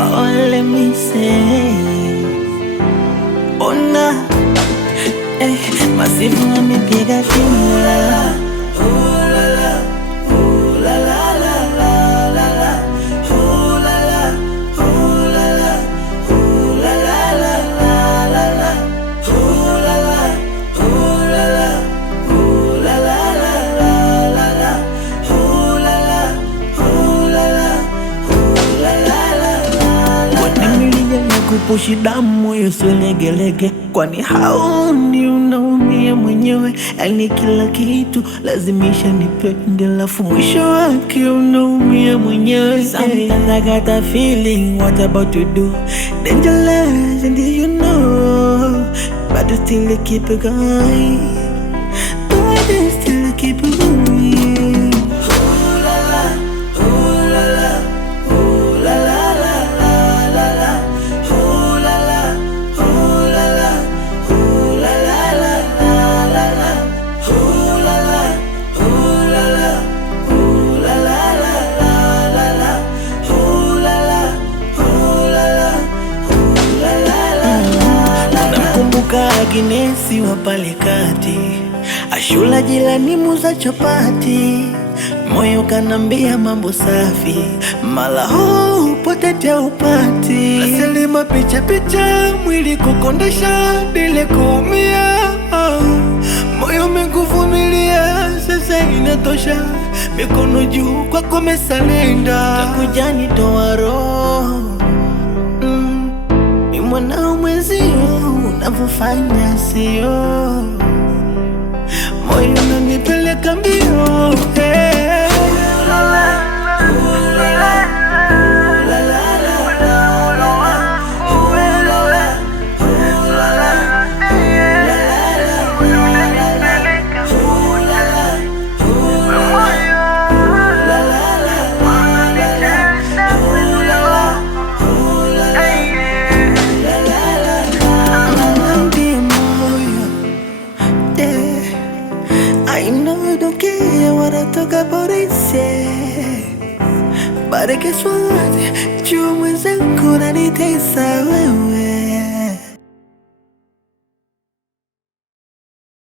Oh, let me say, ona, masifu amepiga kinga. Kupushi damu yusu legelege, kwani haoni unaumia mwenyewe. Yani kila kitu lazimisha nipende, lafu mwisho wake unaumia mwenyewe. Sometimes I got a feeling, what about to do? Dangerous, and you know, but I still keep it going. But I still keep it going. Aginesi wa pale kati, Ashula jilani muza chapati, moyo kanambia mambo safi, mala huu potetea upati. Naselima picha picha, mwili kukondesha, dile kuumia, moyo mekuvumilia, sasa inatosha, mikono juu kwako mesalenda. Takujani toa roho, mwanao mwezio unavyofanya sio, moyo unanipeleka mbio. I know you don't care what I talk about it, say. But guess what? You mwenzangu unanitesa wewe.